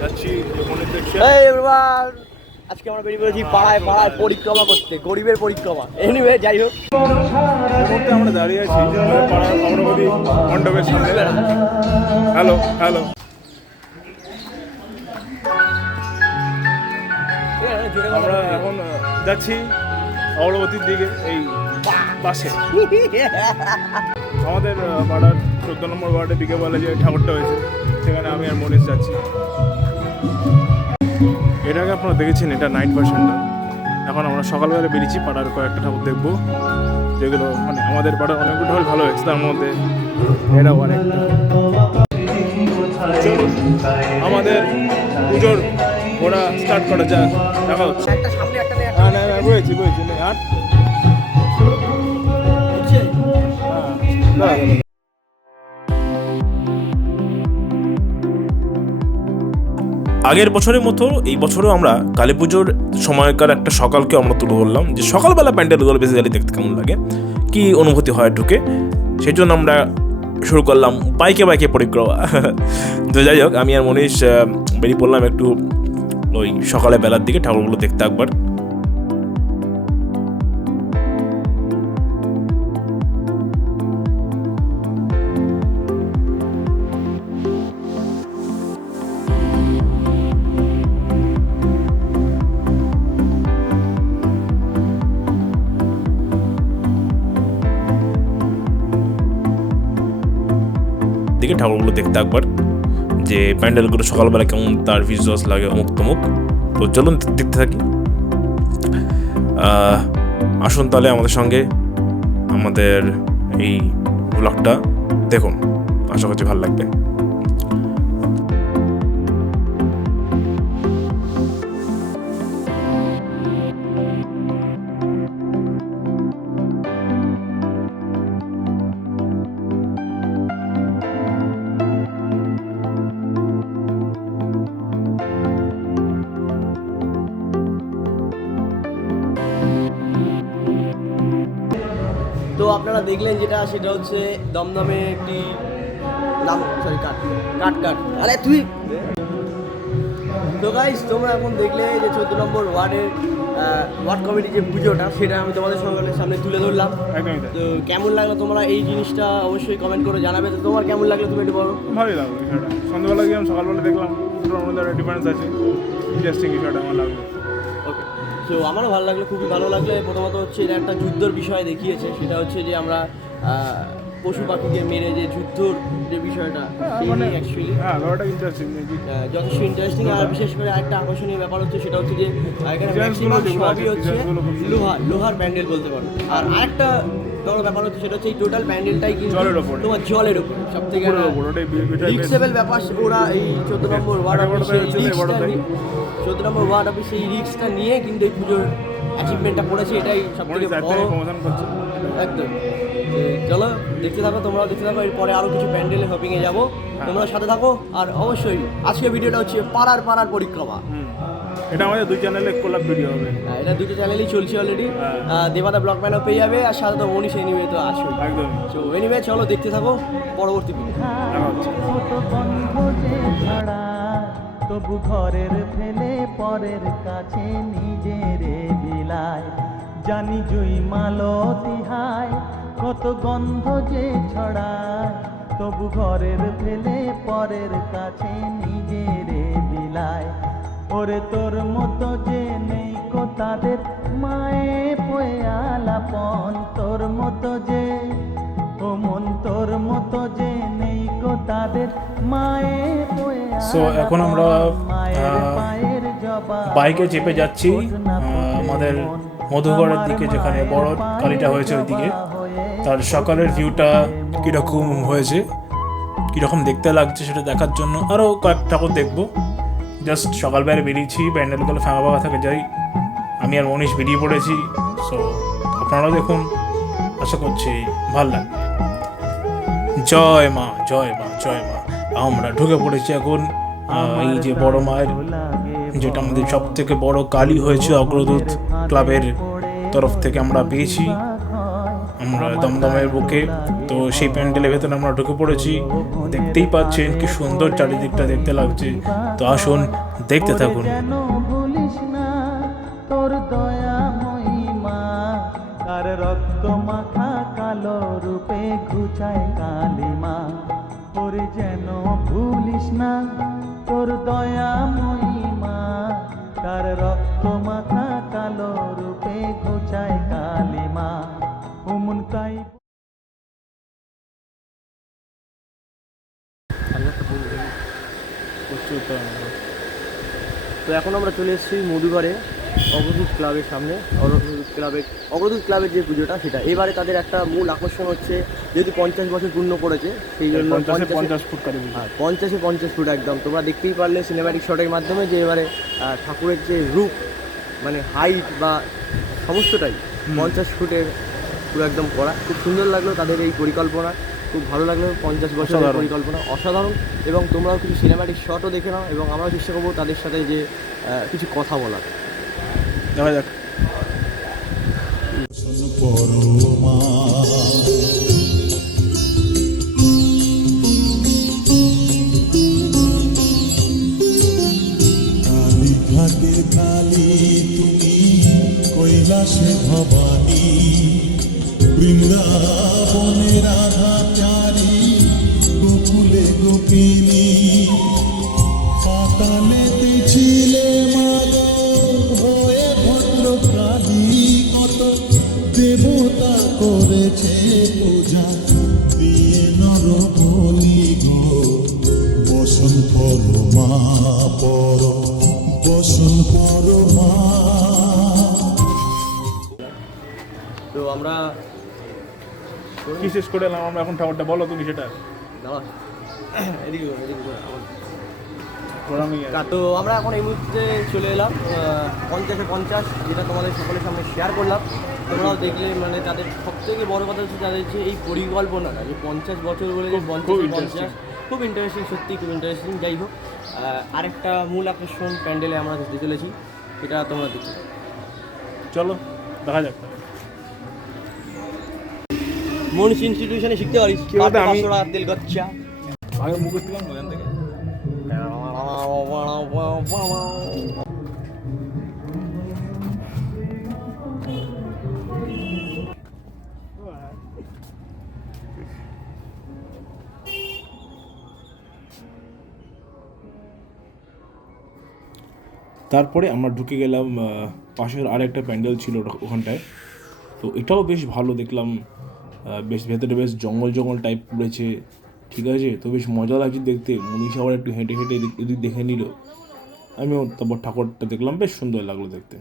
যাচ্ছি আজকে আমরা বেরিয়ে পড়েছি পাড়ায় পাড়ায় পরিক্রমা করতে, গরিবের পরিক্রমা। এনিওয়ে যাই হোক, এই মুহূর্তে আমরা দাঁড়িয়ে আছি পাড়ার অগ্রগতি মণ্ডপের সামনে। হ্যালো হ্যালো, আমরা এখন যাচ্ছি অগ্রগতির দিকে এই বাসে। আমাদের পাড়ার 14 নম্বর ওয়ার্ডে বিকেলবেলা যে ঠাকুরটা হয়েছে সেখানে আমি আর মনীষ যাচ্ছি। এর আগে আপনারা দেখেছেন এটা নাইট ভার্সনটা। এখন আমরা সকালবেলা বেরিয়েছি পাড়ার কয়েকটা ঠাকুর দেখবো, যেগুলো মানে আমাদের পাড়ার অনেকগুলো ঠাকুর ভালো হয়েছে, তার মধ্যে এটাও অনেকটা। আমাদের পুজোর ঘোড়া স্টার্ট করা যাক, দেখা হচ্ছে। হ্যাঁ না না বুঝেছি বুঝেছি আর আগের বছরের মতো এই বছরও আমরা কালী পুজোর সময়কার একটা সকালকে আমরা তুলে ধরলাম, যে সকালবেলা প্যান্ডেলগুলো বেসিক্যালি দেখতে কেমন লাগে, কি অনুভূতি হয় ঢুকে। সেই জন্য আমরা শুরু করলাম বাইকে বাইকে পরিক্রমা। তো যাই হোক, আমি আর মনীষ বেরিয়ে পড়লাম একটু ওই সকালে বেলার দিকে ঠাকুরগুলো দেখতে একবার। দিকে ঠাকুরগুলো দেখতে একবার, যে প্যান্ডেলগুলো সকালবেলা কেমন তার ভিজুয়ালস লাগে অমুক তমুক। তো চলুন দেখতে থাকি। আসুন তাহলে আমাদের সঙ্গে আমাদের এই ব্লগটা দেখুন, আশা করছি ভালো লাগবে। তো আপনারা দেখলেন যেটা, সেটা হচ্ছে দমদমে একটি নাম, সরি কাট কাট কাট আরে তুই। তো গাইস, তোমরা এখন দেখলে যে 14 নম্বর ওয়ার্ডের ওয়ার্ড কমিটির যে পুজোটা, সেটা আমি তোমাদের সামনে তুলে ধরলাম। তো কেমন লাগলো তোমরা এই জিনিসটা অবশ্যই কমেন্ট করে জানাবে। তো তোমার কেমন লাগলো তুমি একটু বলো। ভালোই লাগলো বিষয়টা, সন্ধ্যাবেলা গিয়ে সকালবেলা দেখলাম দুটোর মধ্যে একটা ডিফারেন্স আছে, ইন্টারেস্টিং বিষয়টা আমার লাগলো। ওকে, তো আমারও ভালো লাগলো, খুবই ভালো লাগলো। প্রথমত হচ্ছে এটা একটা যুদ্ধর বিষয় দেখিয়েছে, সেটা হচ্ছে যে আমরা পশু পাখিকে মেরে যে যুদ্ধর যে বিষয়টা, মানে অ্যাকচুয়ালি ইন্টারেস্টিং, যথেষ্ট ইন্টারেস্টিং। আর বিশেষ করে একটা আকর্ষণীয় ব্যাপার হচ্ছে সেটা হচ্ছে যে এখানে ম্যাক্সিমাম সবই হচ্ছে লোহার প্যান্ডেল বলতে পারো। আর আরেকটা বড় ব্যাপার হচ্ছে সেটা হচ্ছে এই টোটাল প্যান্ডেলটাই কিন্তু তোমার জলের উপরে সব থেকে রিক্সেবল ব্যাপার। ওরা এই 14 নম্বর ওয়ার্ড অফিসে 14 নম্বর ওয়ার্ড অফিসে এই রিক্সটা নিয়ে কিন্তু এই পুজোর অ্যাচিভমেন্টটা করেছে, এটাই সব থেকে বড়। একদম। চলো দেখতে থাকো, তোমরাও দেখতে থাকো। এরপরে আরও কিছু প্যান্ডেলে শপিংয়ে যাবো, তোমরা সাথে থাকো। আর অবশ্যই আজকের ভিডিওটা হচ্ছে পাড়ার পরিক্রমা। এটা আমাদের দুই চ্যানেলে কোলাব ভিডিও হবে। হ্যাঁ, এটা দুটো চ্যানেলই চলছে অলরেডি। দেবাদা ব্লগম্যানও পেয়ে যাবে, আর সাথে তো মনীষ এনিওয়ে তো আসবে একদম। তো এনিওয়ে চলো দেখতে থাকো পরবর্তী ভিডিও। তবু ঘরের ফেলে পরের কাছে নিজের বিলায়, জানি জুই মালতি হায় কত গন্ধ যে ছড়ায়। তবু ঘরের ফেলে পরের কাছে নিজের বিলায়, ওরে তোর মতো যে নেই কো তাদের মায়ে পয়ালাপন। তোর মতো যে ও মন, তোর মতো যে নেই কো তাদের মায়ে পয়া। সো এখন আমরা বাইকে চেপে যাচ্ছি আমাদের মধুগড়ের দিকে, যেখানে বড় কালীটা হয়েছে ওই দিকে। তার সকালের ভিউটা কীরকম হয়েছে, কীরকম দেখতে লাগছে সেটা দেখার জন্য আরও কয়েক ঠাকুর দেখবো। জাস্ট সকালবেলা বেরিয়েছি, প্যান্ডেলগুলো ফাঁকা ফাঁকা থাকে যাই, আমি আর মনীষ বেরিয়ে পড়েছি। সো আপনারাও দেখুন, আশা করছি ভালো লাগবে। জয় মা জয় মা জয় মা। আমরা ঢুকে পড়েছি এখন এই যে বড় মায়ের, যেটা আমাদের সব থেকে বড় কালী হয়েছে অগ্রদূত ক্লাবের তরফ থেকে আমরা পেয়েছি। আমরা দমদমের বুকে। তো সেই প্যান্ডেলের ভেতরে আমরা ঢুকে পড়েছি। দেখতেই পাচ্ছেন কি সুন্দর চারিদিকটা দেখতে লাগছে। তো আসুন দেখতে থাকুন। যেন ভুলিস না তোর দয়া মহিমা, তার রক্ত মাখা কালো রূপে ঘুচায় কালিমা। ওরে যেন ভুলিস না তোর দয়া মহিমা, তার রক্ত মাখা কালো রূপে ঘুচায় কালিমা। উমন তাই তো এখন আমরা চলে এসেছি মধুঘরে অগ্রদূত ক্লাবের সামনে। অগ্রদূত ক্লাবের যে পুজোটা সেটা এবারে তাদের একটা মূল আকর্ষণ হচ্ছে, যেহেতু 50 বছর পূর্ণ করেছে সেই জন্য 50 ফুট করে দিয়েছে। 50 ফুট একদম তোমরা দেখতেই পারলে সিনেম্যাটিক শটের মাধ্যমে যে এবারে ঠাকুরের যে রূপ মানে হাইট বা সমস্তটাই 50 ফুটের পুরো একদম করা। খুব সুন্দর লাগলো তাদের এই পরিকল্পনা, খুব ভালো লাগলো। 50 বছরের অসাধারণ। পরিকল্পনা অসাধারণ। এবং তোমরাও কিছু সিনেম্যাটিক শটও দেখে নাও এবং আমরাও চেষ্টা করবো তাদের সাথে যে কিছু কথা বলার। দেখা যাক। কালী কালী তুমি কৈলাসে ভবানী, বৃন্দাবনে রাধা চারি, গোকুলে গোপিনী, পাতালেতে ছিলে মাগো হয়ে ভদ্র কালী, কত দেবতা করেছে পূজা দিয়ে নর বলি গো, বসন পরমা পর বসন পরমা। তো আমরা কি শেষ করে এলাম আমরা এখন, ঠাকুরটা বলো তুমি সেটা। দাঁড়া, এদিকে বলো, এদিকে বলো, আমার প্রণামী আর। তো আমরা এখন এই মুহূর্তে চলে এলাম 50-50, যেটা তোমাদের সকলের সামনে শেয়ার করলাম। তোমরাও দেখলে মানে তাদের সবথেকে বড় কথা হচ্ছে তাদের যে এই পরিকল্পনাটা, যে 50 বছর বলে যে 50 খুব ইন্টারেস্টিং, সত্যি খুব ইন্টারেস্টিং। যাই হোক, আরেকটা মূল আকর্ষণ প্যান্ডেলে আমরা দিতে চলেছি, সেটা তোমরা দেখো। চলো দেখা যাক। মনীষ ইনস্টিটিউশনে শিখতে পারিস কি বলতো আমি- তেল গচ্ছা। আগে মুখে দিলাম ওখান থেকে। তারপরে আমরা ঢুকে গেলাম পাশের আরেকটা প্যান্ডেল ছিল ওখানটায়। তো এটাও বেশ ভালো দেখলাম, বেশ ভেতরে বেশ জঙ্গল জঙ্গল টাইপ পড়েছে, ঠিক আছে। তো বেশ মজা লাগছে দেখতে। মনীষা আবার একটু হেঁটে হেঁটে এদিক দেখে নিল, আমিও তারপর ঠাকুরটা দেখলাম, বেশ সুন্দর লাগলো দেখতে।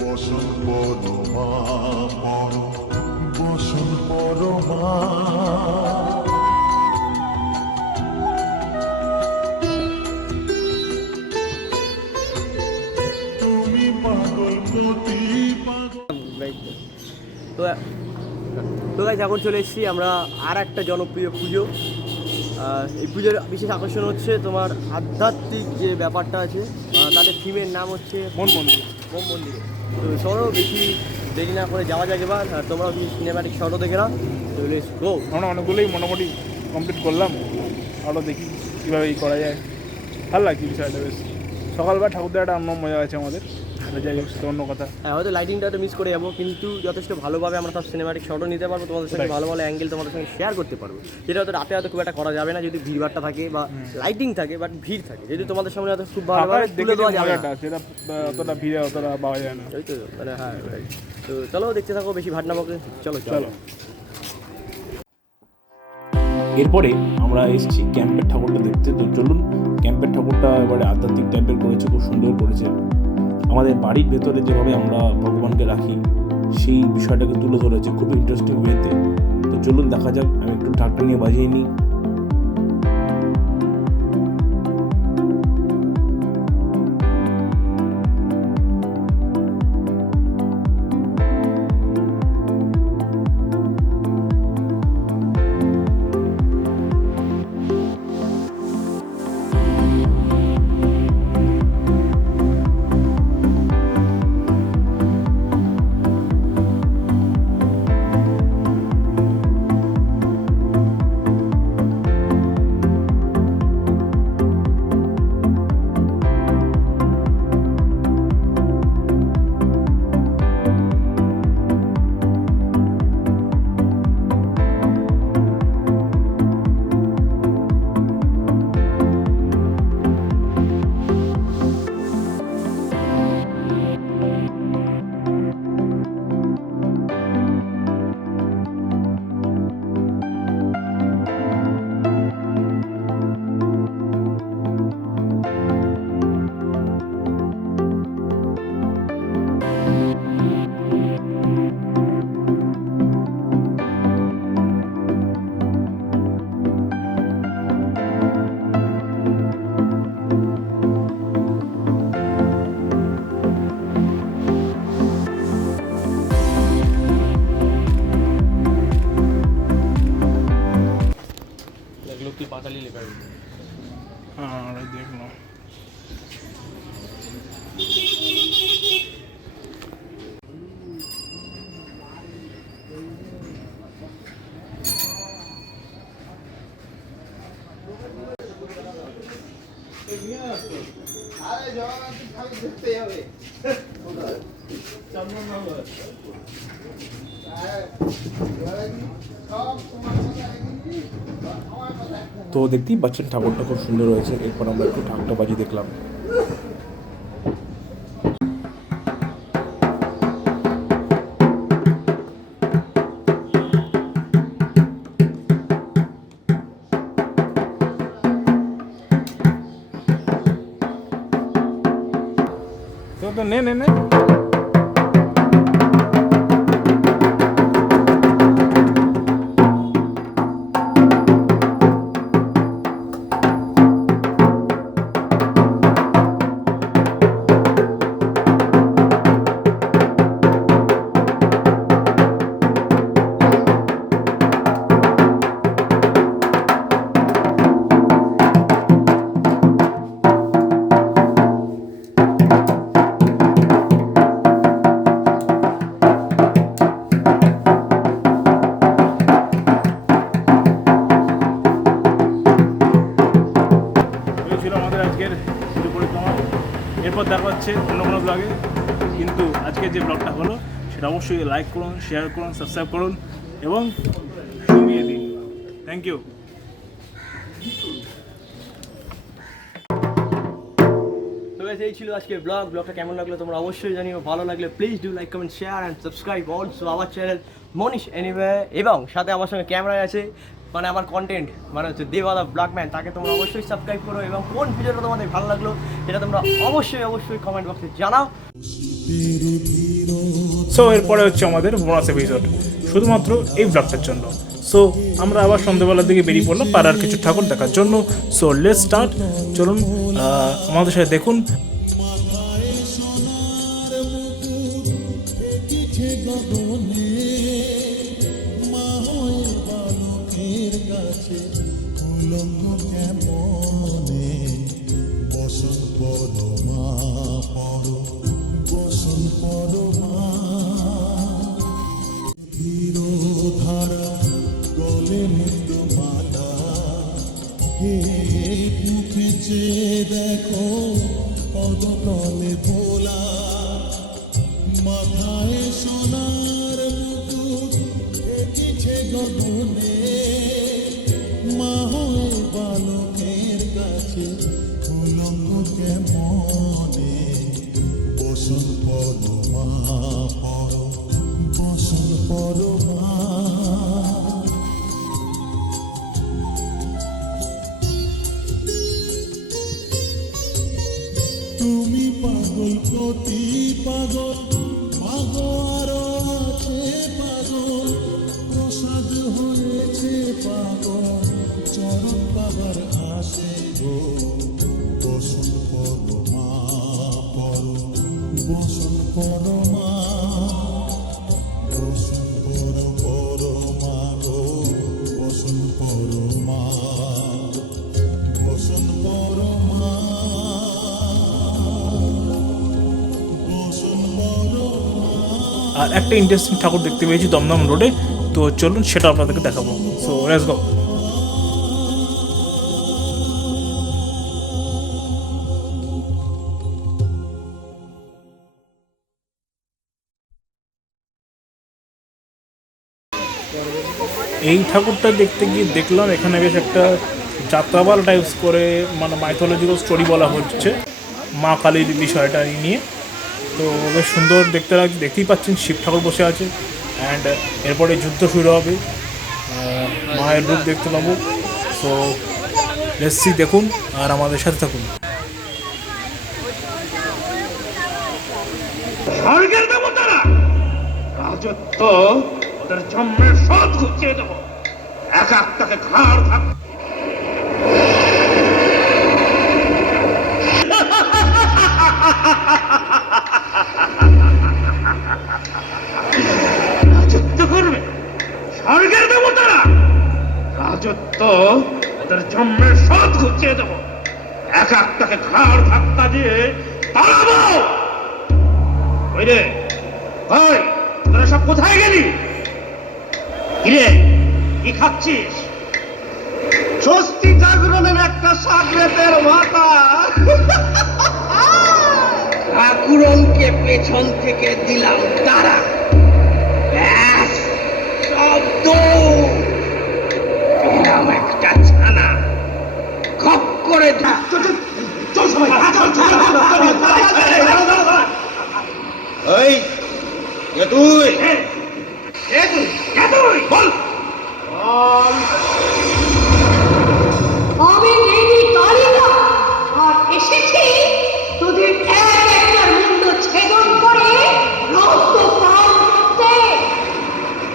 বসন পরমা পর বসন পরমা। তুমি পাগল পতি পাগল। তো গাইস এখন চলে এসেছি আমরা আর একটা জনপ্রিয় পুজো। এই পুজোর বিশেষ আকর্ষণ হচ্ছে তোমার আধ্যাত্মিক যে ব্যাপারটা আছে, তাদের থিমের নাম হচ্ছে মন মন্দির। ওম মন্দিরে। তো চলো বেশি দেরি না করে যাওয়া যাক এবার। তোমরা কি সিনেম্যাটিক শটও দেখে নাও, তো লেটস গো। আমরা অনেকগুলোই মোটামুটি কমপ্লিট করলাম, আরও দেখি কীভাবে এই করা যায়। ভালো লাগছে বিষয়টা বেশ। সকালবেলা ঠাকুর দেওয়াটা অন্য মজা আছে আমাদের, যাই হোক সেটা অন্য কথা। হ্যাঁ, হয়তো লাইটিংটা একটু মিস করে যাবো, কিন্তু যথেষ্ট ভালোভাবে আমরা সব সিনেম্যাটিক শটও নিতে পারবো, তোমাদের সঙ্গে ভালো ভালো অ্যাঙ্গেল তোমাদের সঙ্গে শেয়ার করতে পারবো। যেটা হয়তো রাতে হয়তো খুব একটা করা যাবে না যদি ভিড়ভাড়টা থাকে বা লাইটিং থাকে, বাট ভিড় থাকে, যদি তোমাদের সামনে হয়তো খুব ভালোভাবে তুলে দেওয়া যাবে না। মজাটা সেটা অতটা ভিড়ে অতটা পাওয়া যায় না। ওই তো মানে হ্যাঁ, right. তো চলো দেখতে থাকো, বেশি ভাট না বকে, চলো চলো। এরপরে আমরা এসেছি ক্যাম্পের ঠাকুরটা দেখতে। তো চলুন, ক্যাম্পের ঠাকুরটা এবারে আধ্যাত্মিক টাইপের করেছে, খুব সুন্দর করেছে। আমাদের বাড়ির ভেতরে যেভাবে আমরা ভগবানকে রাখি সেই বিষয়টাকে তুলে ধরেছে খুব ইন্টারেস্টিং ওয়েতে। তো চলুন দেখা যাক। আমি একটু ঢাকটা নিয়ে বাজিয়ে নিই। তো দেখতেই পাচ্ছেন ঠাকুরটা খুব সুন্দর হয়েছে। এরপর আমরা একটু ঠাকুরটা বাজি দেখলাম। তো নে নে নে এই ছিল আমাদের আজকের পুজো পরিক্রমা। এরপর দেখা হচ্ছে অন্য কোনো ব্লগে। কিন্তু আজকে যে ব্লগটা হলো সেটা অবশ্যই লাইক করুন, শেয়ার করুন, সাবস্ক্রাইব করুন এবং শুনিয়ে দিন। Thank you. তো guys, এই ছিল আজকে ব্লগটা কেমন লাগলো তোমরা অবশ্যই জানিও। ভালো লাগলে please do like, comment, share and subscribe also our channel Manish anyway. এবং সাথে আমার সঙ্গে ক্যামেরায় আছে মানে আমার কন্টেন্ট মানে হচ্ছে দেওয়াদা ব্লগম্যান, তাকে তোমরা অবশ্যই সাবস্ক্রাইব করো। এবং কোন ভিডিওটা তোমাদের ভালো লাগলো সেটা তোমরা অবশ্যই কমেন্ট বক্সে জানাও। সো এরপরে হচ্ছে আমাদের বোনাস এপিসোড শুধুমাত্র এই ব্লগটার জন্য। সো আমরা আবার সন্ধ্যাবেলার দিকে বেরিয়ে পড়লাম পাড়ার কিছু ঠাকুর দেখার জন্য। So let's start. চলুন আমাদের সাথে দেখুন। দেখো পদতলে ভোলা, মাথায় সোনার মুকুট এঁকেছে গগনে, মা হয়ে বালকের কাছে উলঙ্গ কেমনে। বসন পরো মা পরো, বসন পরো মা। তুমি পাগল প্রতি পাগল, পাগল আছে পাগল, প্রসাদ হয়েছে পাগল, চরণ বাবার আসে গো। বসন পরো মা পরো, বসন পরো মা, বসন পরো মা গো, বসন পরো মা, বসন পরো মা। আর একটা ইন্টারেস্টিং ঠাকুর দেখতে পেয়েছি দমদম রোডে। তো চলুন সেটা আপনাদেরকে দেখাবো। So let's go. এই ঠাকুরটা দেখতে গিয়ে দেখলাম এখানে বেশ একটা যাত্রাপাল টাইপস করে মানে মাইথোলজিক্যাল স্টোরি বলা হচ্ছে মা কালীর বিষয়টা নিয়ে। তো বেশ সুন্দর দেখতে লাগছে। দেখতেই পাচ্ছেন শিব ঠাকুর বসে আছে অ্যান্ড এরপরে যুদ্ধ শুরু হবে, মায়ের রূপ দেখতে পাবো। সো লেটস সি, দেখুন আর আমাদের সাথে থাকুন। স্বর্গের দেবতারা রাজত্ব ওদের জন্মের শোধ ঘুচিয়ে দেবো। এক একটাকে ঘাড় থাক রাজত্ব করবে স্বর্গের দেবতারা। রাজত্ব ওদের জন্মের শোধ ঘুচিয়ে দেবো। এক একটাকে ঘাড় ধাক্কা দিয়ে তাড়াবো। ওই রে, ওই তোরা সব কোথায় গেলি? কিরে কি খাচ্ছিস? ষষ্ঠী জাগরণের একটা সাগরেতের মাথা। ঠাকুরনকে পেছন থেকে দিলাম তারা, ব্যাস শব্দ পেলাম একটা ছানা, খপ করে ওই কে তুই? বল। আমি দেবী কালিকা আর এসেছি তোদের এক একটার মুন্ড ছেদন করে রক্ত পান করতে।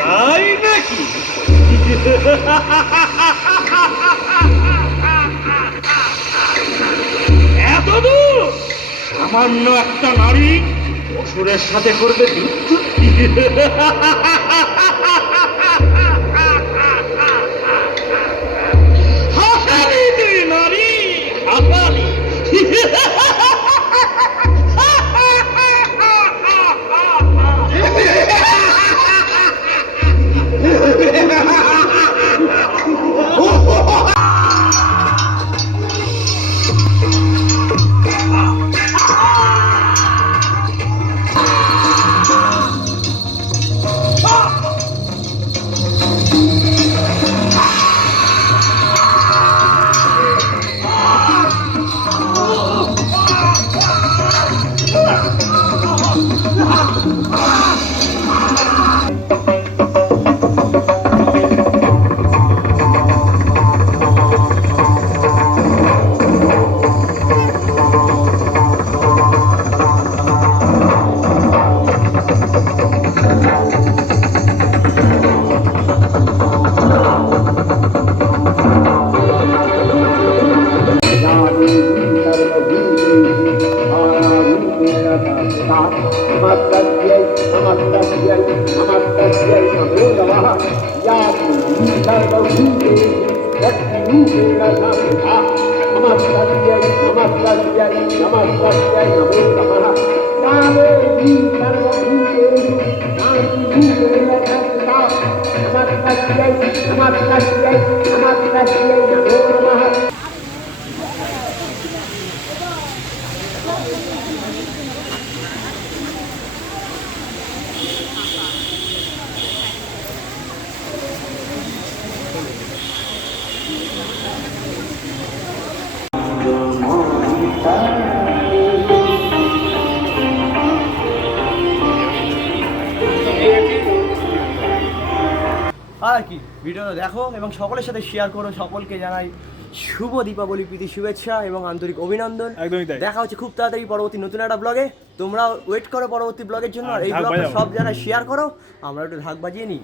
তাই নাকি? এত দূর? সামান্য একটা নারী অসুরের সাথে করবে যুদ্ধ? হাসালি তুই নারী, হাসালি। আর কি ভিডিওটা দেখো এবং সকলের সাথে শেয়ার করো। সকলকে জানাই শুভ দীপাবলি প্রীতি শুভেচ্ছা এবং আন্তরিক অভিনন্দন। একদমই তাই। দেখা হচ্ছে খুব তাড়াতাড়ি পরবর্তী নতুন একটা ব্লগে। তোমরা ওয়েট করো পরবর্তী ব্লগের জন্য, আর এই ঢাক ব্লগটা বাজাও। সব জায়গায় শেয়ার করো। আমরা একটু ঢাক বাজিয়ে নিই।